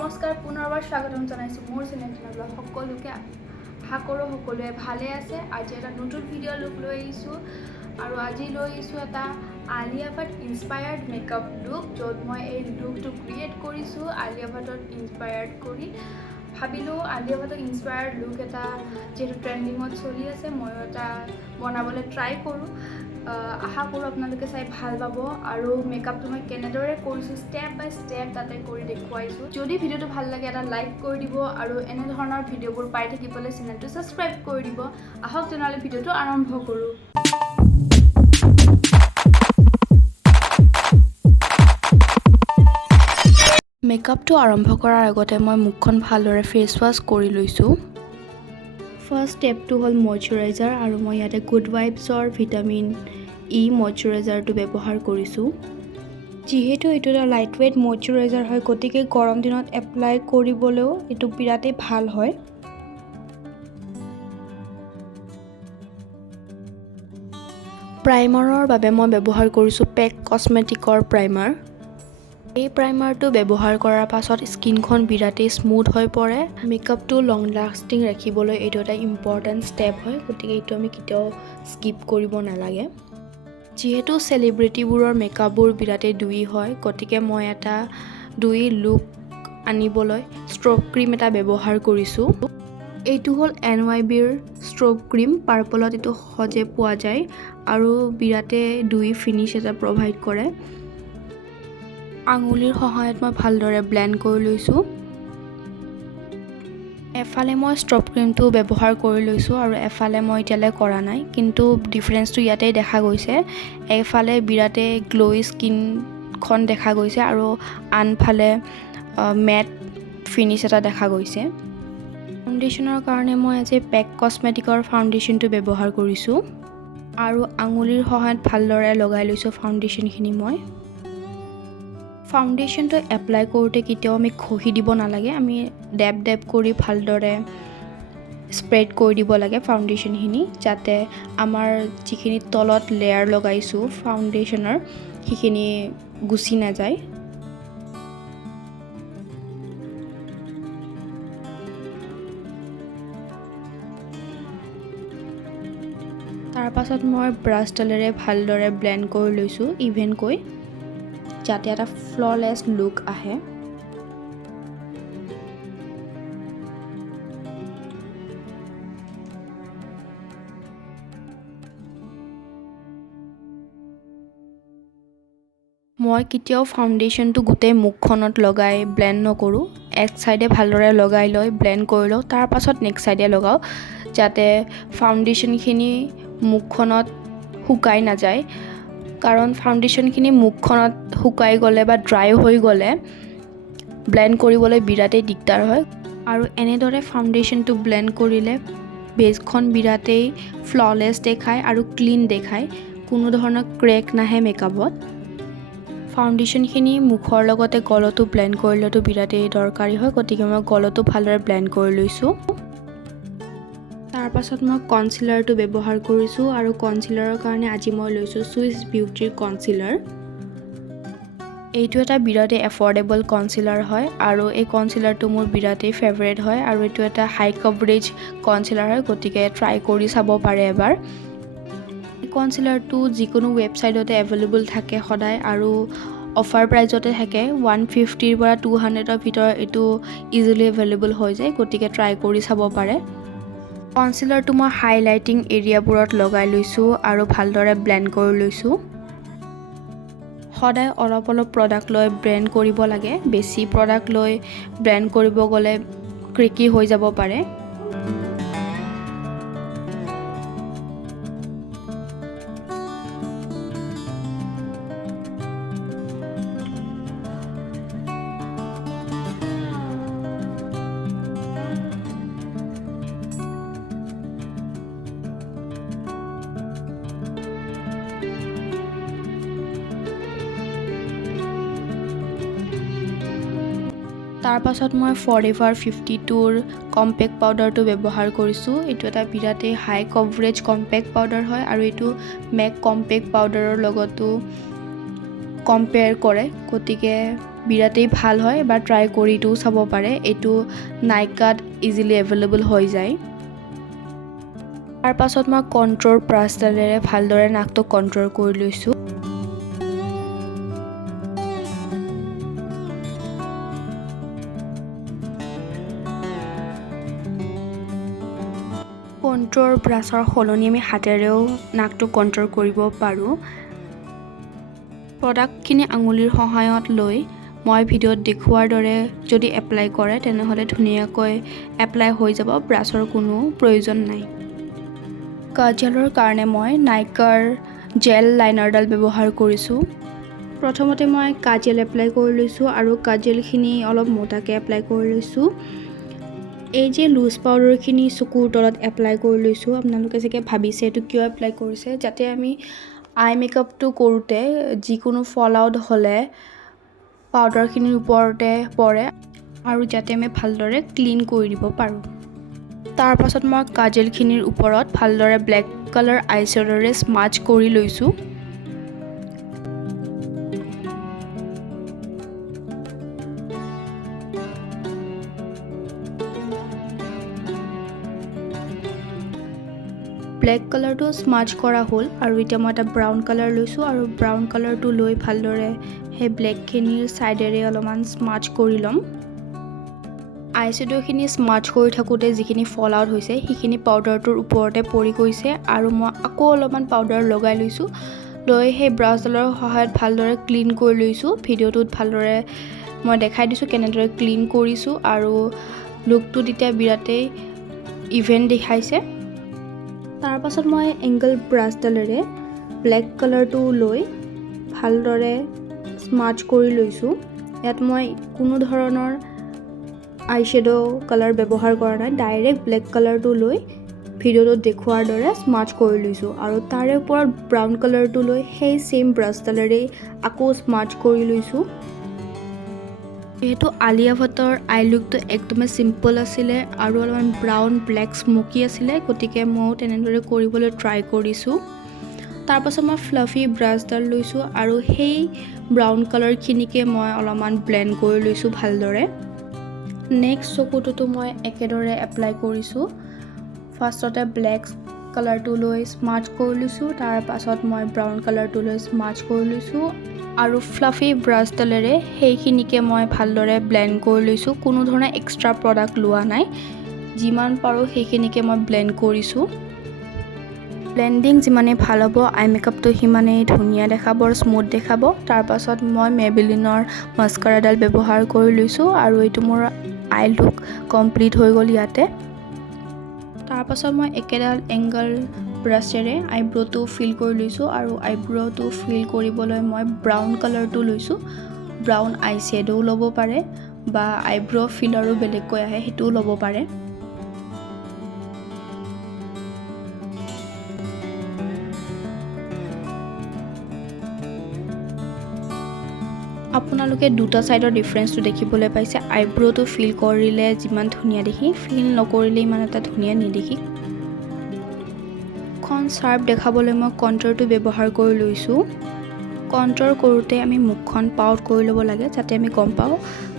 নমস্কাৰ পুনৰবাৰ স্বাগতম জনাইছোঁ মোৰ চেনেলখনত সকলোকে আশা কৰোঁ সকলোৱে ভালে আছে। আজি এটা নতুন ভিডিঅ' লুক লৈ আহিছোঁ আৰু আজি লৈ আহিছোঁ এটা Alia Bhatt inspired makeup look, য'ত মই এই লুকটো ক্ৰিয়েট কৰিছোঁ আলিয়া ভাটত ইনস্পায়াৰ্ড কৰি। ভাবিলোঁ আলিয়া ভাটত ইনস্পায়াৰ্ড লুক এটা যিহেতু ট্ৰেণ্ডিঙত চলি আছে, ময়ো এটা বনাবলৈ ট্ৰাই কৰোঁ। আশা কৰোঁ আপোনালোকে চাই ভাল পাব আৰু মেকআপটো মই কেনেদৰে কৰিছোঁ ষ্টেপ বাই ষ্টেপ তাতে কৰি দেখুৱাইছোঁ। যদি ভিডিঅ'টো ভাল লাগে এটা লাইক কৰি দিব আৰু এনেধৰণৰ ভিডিঅ'বোৰ পাই থাকিবলৈ চেনেলটো ছাবস্ক্ৰাইব কৰি দিব। আহক তেনেহ'লে ভিডিঅ'টো আৰম্ভ কৰোঁ। মেকআপটো আৰম্ভ কৰাৰ আগতে মই মুখখন ভালদৰে ফেচ ৱাছ কৰি লৈছোঁ। ফাৰ্ষ্ট ষ্টেপটো হ'ল মইশ্চাৰাইজাৰ আৰু মই ইয়াতে গুড ভাইবছৰ ভিটামিন ই মইশ্চাৰাইজাৰটো ব্যৱহাৰ কৰিছোঁ। যিহেতু এইটো এটা লাইট ৱেইট মইশ্চাৰাইজাৰ হয়, গতিকে গৰম দিনত এপ্লাই কৰিবলৈও এইটো বিৰাটেই ভাল হয়। প্ৰাইমাৰৰ বাবে মই ব্যৱহাৰ কৰিছোঁ পেক কছমেটিকৰ প্ৰাইমাৰ। এই প্ৰাইমাৰটো ব্যৱহাৰ কৰাৰ পাছত স্কিনখন বিৰাটেই স্মুথ হৈ পৰে। মেকআপটো লং লাষ্টিং ৰাখিবলৈ এইটো এটা ইম্পৰ্টেণ্ট ষ্টেপ হয়, গতিকে এইটো আমি কেতিয়াও স্কিপ কৰিব নালাগে। যিহেতু চেলিব্ৰিটিবোৰৰ মেকআপবোৰ বিৰাটেই ডুই হয়, গতিকে মই এটা ডুই লুক আনিবলৈ ষ্ট্ৰ'ক ক্ৰীম এটা ব্যৱহাৰ কৰিছোঁ। এইটো হ'ল NYBৰ ষ্ট্ৰ'ক ক্ৰীম, পাৰ্পলত এইটো সহজে পোৱা যায় আৰু বিৰাটেই ডুই ফিনিছ এটা প্ৰভাইড কৰে। আঙুলিৰ সহায়ত মই ভালদৰে ব্লেণ্ড কৰি লৈছোঁ। এফালে মই ষ্ট্ৰ'ক ক্ৰীমটো ব্যৱহাৰ কৰি লৈছোঁ আৰু এফালে মই এতিয়ালৈ কৰা নাই, কিন্তু ডিফাৰেঞ্চটো ইয়াতেই দেখা গৈছে। এফালে বিৰাটেই গ্ল'ই স্কিনখন দেখা গৈছে আৰু আনফালে মেট ফিনিছ এটা দেখা গৈছে। ফাউণ্ডেশ্যনৰ কাৰণে মই আজি পেক কছমেটিকৰ ফাউণ্ডেশ্যনটো ব্যৱহাৰ কৰিছোঁ আৰু আঙুলিৰ সহায়ত ভালদৰে লগাই লৈছোঁ ফাউণ্ডেশ্যনখিনি। মই ফাউণ্ডেশ্যনটো এপ্লাই কৰোঁতে কেতিয়াও আমি ঘঁহি দিব নালাগে, আমি ডেপ ডেপ কৰি ভালদৰে স্প্ৰেড কৰি দিব লাগে ফাউণ্ডেশ্যনখিনি, যাতে আমাৰ যিখিনি তলত লেয়াৰ লগাইছোঁ ফাউণ্ডেশ্যনৰ সেইখিনি গুচি নাযায়। তাৰপাছত মই ব্ৰাছডালেৰে ভালদৰে ব্লেণ্ড কৰি লৈছোঁ ইভেনকৈ, যাতে এটা ফ্ললেছ লুক আহে। মই কেতিয়াও ফাউণ্ডেশ্যনটো গোটেই মুখখনত লগাই ব্লেণ্ড নকৰোঁ। এক চাইডে ভালদৰে লগাই লৈ ব্লেণ্ড কৰি লওঁ, তাৰপাছত নেক্সট চাইডে লগাওঁ, যাতে ফাউণ্ডেশ্যনখিনি মুখখনত শুকাই নাযায়। কাৰণ ফাউণ্ডেশ্যনখিনি মুখখনত শুকাই গ'লে বা ড্ৰাই হৈ গ'লে ব্লেণ্ড কৰিবলৈ বিৰাটেই দিগদাৰ হয় আৰু এনেদৰে ফাউণ্ডেশ্যনটো ব্লেণ্ড কৰিলে বেজখন বিৰাটেই ফ্ললেছ দেখায় আৰু ক্লিন দেখায়, কোনো ধৰণৰ ক্ৰেক নাহে মেকআপত। ফাউণ্ডেশ্যনখিনি মুখৰ লগতে গলতো ব্লেণ্ড কৰি লোৱাটো বিৰাটেই দৰকাৰী হয়, গতিকে মই গলতো ভালদৰে ব্লেণ্ড কৰি লৈছোঁ। তাৰপাছত মই কনচিলাৰটো ব্যৱহাৰ কৰিছোঁ আৰু কনচিলাৰৰ কাৰণে আজি মই লৈছোঁ চুইছ বিউটিৰ কনচিলাৰ। এইটো এটা বিৰাটেই এফৰ্ডেবল কনচিলাৰ হয় আৰু এই কনচিলাৰটো মোৰ বিৰাটেই ফেভৰেট হয় আৰু এইটো এটা হাই কভাৰেজ কনচিলাৰ হয়, গতিকে ট্ৰাই কৰি চাব পাৰে এবাৰ। এই কনচিলাৰটো যিকোনো ৱেবছাইটতে এভেইলেবল থাকে সদায় আৰু অফাৰ প্ৰাইজতে থাকে। 150ৰ পৰা 200ৰ ভিতৰত এইটো ইজিলি এভেইলেবল হৈ যায়, গতিকে ট্ৰাই কৰি চাব পাৰে। কনচিলাৰটো মই হাইলাইটিং এৰিয়াবোৰত লগাই লৈছোঁ আৰু ভালদৰে ব্লেণ্ড কৰি লৈছোঁ। সদায় অলপ অলপ প্ৰডাক্ট লৈ ব্লেণ্ড কৰিব লাগে, বেছি প্ৰডাক্ট লৈ ব্লেণ্ড কৰিব গ'লে ক্ৰিকি হৈ যাব পাৰে। তাৰপাছত মই ফৰএভাৰ 52ৰ কম্পেক্ট পাউডাৰটো ব্যৱহাৰ কৰিছোঁ। এইটো এটা বিৰাটেই হাই কভাৰেজ কম্পেক্ট পাউডাৰ হয় আৰু এইটো মেক কম্পেক্ট পাউডাৰৰ লগতো কম্পেয়াৰ কৰে, গতিকে বিৰাটেই ভাল হয়, এবাৰ ট্ৰাই কৰিটো চাব পাৰে। এইটো নাইকাত ইজিলি এভেইলেবল হৈ যায়। তাৰ পাছত মই কণ্ট্ৰ'ৰ ব্ৰাছডালেৰে ভালদৰে নাকটো কণ্ট্ৰ'ল কৰি লৈছোঁ। কণ্ট্ৰ'ৰ ব্ৰাছৰ সলনি আমি হাতেৰেও নাকটো কণ্ট্ৰ'ল কৰিব পাৰোঁ। প্ৰডাক্টখিনি আঙুলিৰ সহায়ত লৈ মই ভিডিঅ'ত দেখুওৱাৰ দৰে যদি এপ্লাই কৰে তেনেহ'লে ধুনীয়াকৈ এপ্লাই হৈ যাব, ব্ৰাছৰ কোনো প্ৰয়োজন নাই। কাজলৰ কাৰণে মই নাইকাৰ জেল লাইনাৰডাল ব্যৱহাৰ কৰিছোঁ। প্ৰথমতে মই কাজল এপ্লাই কৰি লৈছোঁ আৰু কাজলখিনি অলপ মোটাকৈ এপ্লাই কৰি লৈছোঁ। এই যে লুজ পাউডাৰখিনি চকুৰ তলত এপ্লাই কৰি লৈছোঁ, আপোনালোকে চাগে ভাবিছে এইটো কিয় এপ্লাই কৰিছে, যাতে আমি আই মেকআপটো কৰোঁতে যিকোনো ফল আউট হ'লে পাউডাৰখিনিৰ ওপৰতে পৰে আৰু যাতে আমি ভালদৰে ক্লিন কৰি দিব পাৰোঁ। তাৰ পাছত মই কাজলখিনিৰ ওপৰত ভালদৰে ব্লেক কালাৰ আইশ্বেড'ৰে স্মাচ কৰি লৈছোঁ। ব্লেক কালাৰটো স্মাচ কৰা হ'ল আৰু এতিয়া মই এটা ব্ৰাউন কালাৰ লৈছোঁ আৰু ব্ৰাউন কালাৰটো লৈ ভালদৰে সেই ব্লেকখিনিৰ ছাইডেৰে অলপমান স্মাচ কৰি ল'ম। আইশ্বেড'খিনি স্মাচ কৰি থাকোঁতে যিখিনি ফল আউট হৈছে সেইখিনি পাউডাৰটোৰ ওপৰতে পৰি গৈছে আৰু মই আকৌ অলপমান পাউডাৰ লগাই লৈছোঁ। লৈ সেই ব্ৰাছডালৰ সহায়ত ভালদৰে ক্লিন কৰি লৈছোঁ। ভিডিঅ'টোত ভালদৰে মই দেখাই দিছোঁ কেনেদৰে ক্লিন কৰিছোঁ আৰু লুকটো তেতিয়া বিৰাটেই ইভেন দেখাইছে। তাৰ পাছত মই এংগল ব্ৰাছডালেৰে ব্লেক কালাৰটো লৈ ভালদৰে স্মাচ কৰি লৈছোঁ। ইয়াত মই কোনো ধৰণৰ আইশ্বেড' কালাৰ ব্যৱহাৰ কৰা নাই, ডাইৰেক্ট ব্লেক কালাৰটো লৈ ভিডিঅ'টোত দেখুওৱাৰ দৰে স্মাচ কৰি লৈছোঁ আৰু তাৰে ওপৰত ব্ৰাউন কালাৰটো লৈ সেই ছেইম ব্ৰাছডালেৰে আকৌ স্মাচ কৰি লৈছোঁ। যিহেতু আলিয়া ভাটৰ আই লুকটো একদমেই চিম্পল আছিলে আৰু অলপমান ব্ৰাউন ব্লেক স্মকি আছিলে, গতিকে ময়ো তেনেদৰে কৰিবলৈ ট্ৰাই কৰিছোঁ। তাৰপাছত মই ফ্লাফি ব্ৰাছডাল লৈছোঁ আৰু সেই ব্ৰাউন কালাৰখিনিকে মই অলপমান ব্লেণ্ড কৰি লৈছোঁ ভালদৰে। নেক্সট চকুটোতো মই একেদৰে এপ্লাই কৰিছোঁ। ফাৰ্ষ্টতে ব্লেক কালাৰটো লৈ স্মাচ কৰি লৈছোঁ, তাৰ পাছত মই ব্ৰাউন কালাৰটো লৈ স্মাচ কৰি লৈছোঁ আৰু ফ্লাফি ব্ৰাছডালেৰে সেইখিনিকে মই ভালদৰে ব্লেণ্ড কৰি লৈছোঁ। কোনো ধৰণৰ এক্সট্ৰা প্ৰডাক্ট লোৱা নাই, যিমান পাৰোঁ সেইখিনিকে মই ব্লেণ্ড কৰিছোঁ। ব্লেণ্ডিং যিমানেই ভাল হ'ব আই মেকআপটো সিমানেই ধুনীয়া দেখাব, স্মুথ দেখাব। তাৰ পাছত মই মেবেলিনৰ মাস্কাৰাডাল ব্যৱহাৰ কৰি লৈছোঁ আৰু এইটো মোৰ আই লুক কমপ্লিট হৈ গ'ল ইয়াতে। তাৰ পাছত মই একেডাল এংগল ব্ৰাছেৰে আইব্ৰ'টো ফিল কৰি লৈছোঁ আৰু আইব্ৰ'টো ফিল কৰিবলৈ মই ব্ৰাউন কালাৰটো লৈছোঁ। ব্ৰাউন আই শ্বেডো ল'ব পাৰে বা আইব্ৰ' ফিলাৰো বেলেগকৈ আহে সেইটোও ল'ব পাৰে। আপোনালোকে দুটা ছাইডৰ ডিফাৰেঞ্চটো দেখিবলৈ পাইছে। আইব্ৰ'টো ফিল কৰিলে যিমান ধুনীয়া দেখি, ফিল নকৰিলে ইমান এটা ধুনীয়া নেদেখি। মুখখন শ্বাৰ্প দেখাবলৈ মই কণ্ট্ৰ'ৰটো ব্যৱহাৰ কৰি লৈছোঁ। কণ্ট্ৰ'ৰ কৰোঁতে আমি মুখখন পাউট কৰি ল'ব লাগে, যাতে আমি গম পাওঁ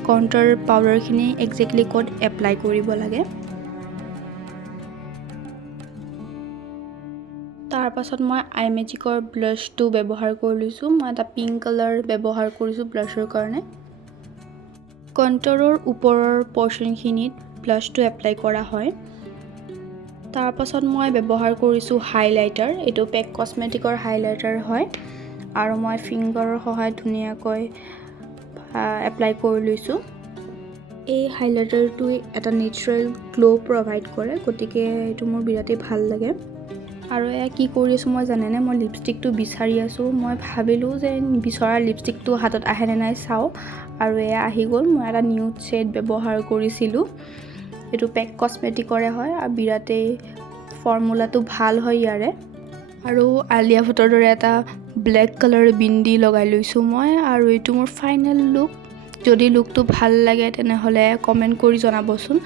কণ্ট্ৰ'ৰ পাউডাৰখিনি একজেক্টলি ক'ত এপ্লাই কৰিব লাগে। তাৰ পাছত মই আই মেজিকৰ ব্লাছটো ব্যৱহাৰ কৰি লৈছোঁ। মই এটা পিংক কালাৰ ব্যৱহাৰ কৰিছোঁ ব্লাছৰ কাৰণে। কণ্ট্ৰ'ৰৰ ওপৰৰ পৰ্চনখিনিত ব্লাছটো এপ্লাই কৰা হয়। তাৰ পাছত মই ব্যৱহাৰ কৰিছোঁ হাইলাইটাৰ। এইটো পেক কছমেটিকৰ হাইলাইটাৰ হয় আৰু মই ফিংগাৰৰ সহায়ত ধুনীয়াকৈ এপ্লাই কৰি লৈছোঁ। এই হাইলাইটাৰটোৱে এটা নেচাৰেল গ্ল' প্ৰভাইড কৰে, গতিকে এইটো মোৰ বিৰাটেই ভাল লাগে। আৰু এয়া কি কৰি আছোঁ মই জানেনে, মই লিপষ্টিকটো বিচাৰি আছোঁ। মই ভাবিলোঁ যে বিচৰা লিপষ্টিকটো হাতত আহেনে নাই চাওঁ, আৰু এয়া আহি গ'ল। মই এটা নিউড শ্বেড ব্যৱহাৰ কৰিছিলোঁ। এইটো পেক কছমেটিকৰে হয় আৰু বিৰাটেই ফৰ্মুলাটো ভাল হয় ইয়াৰে। আৰু আলিয়া ভাটৰ দৰে এটা ব্লেক কালাৰ বিন্দি লগাই লৈছোঁ মই, আৰু এইটো মোৰ ফাইনেল লুক। যদি লুকটো ভাল লাগে তেনেহ'লে কমেণ্ট কৰি জনাবচোন।